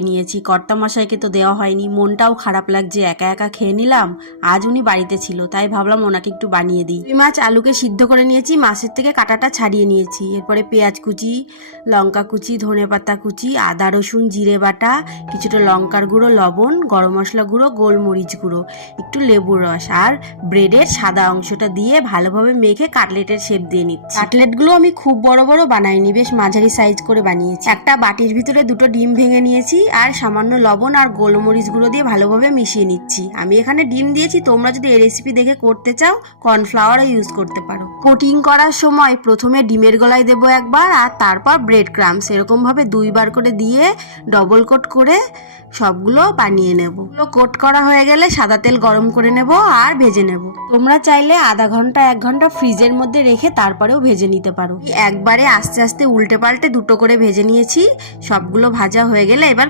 নিয়েছি। কর্তামশাইকে তো দেওয়া হয়নি, মনটাও খারাপ লাগছে, একা একা খেয়ে নিলাম। আজ উনি বাড়িতে ছিল, তাই ভাবলাম ওনাকে একটু বানিয়ে দিই। রুই মাছ আলুকে সিদ্ধ করে নিয়েছি, মাছের থেকে কাঁটাটা ছাড়িয়ে নিয়েছি। এরপরে পেঁয়াজ কুচি, লঙ্কা কুচি, ধনেপাতা কুচি, আদা রসুন জিরে বাটা, কিছুটা লঙ্কার গুঁড়ো, লবণ, গরম মশলা গুঁড়ো, গোলমরিচ গুঁড়ো, একটু লেবুর রস আর ব্রেডের সাদা অংশটা দিয়ে ভালোভাবে মেখে কাটলেটের শেপ দিয়ে নিচ্ছি। কাটলেটগুলো আমি খুব বড় বড় বানাইনি, বেশ মাঝারি সাইজ করে বানিয়েছি। একটা বাটির ভিতরে দুটো ডিম ভেঙে নিয়েছি আর সামান্য লবণ আর গোলমরিচ গুঁড়ো দিয়ে ভালোভাবে মিশিয়ে নিচ্ছি। আমি এখানে ডিম দিয়েছি, তোমরা যদি এই রেসিপি দেখে করতে চাও কর্নফ্লাওয়ারও ইউজ করতে পারো। কোটিং করার সময় প্রথমে ডিমের গলায় দেবো একবার আর তারপর ব্রেড ক্রাম্বস, এরকম ভাবে দুইবার করে দিয়ে ডবল কোট করে সবগুলো বানিয়ে নেব। কোট করা হয়ে গেলে সাদা তেল গরম করে নেব আর ভেজে নেব। তোমরা চাইলে আধা ঘন্টা 1 ঘন্টা ফ্রিজের মধ্যে রেখে তারপরেও ভেজে নিতে পারো। একবারে আস্তে আস্তে উল্টে পাল্টে দুটো করে ভেজে নিয়েছি। সবগুলো ভাজা হয়ে গেলে এবার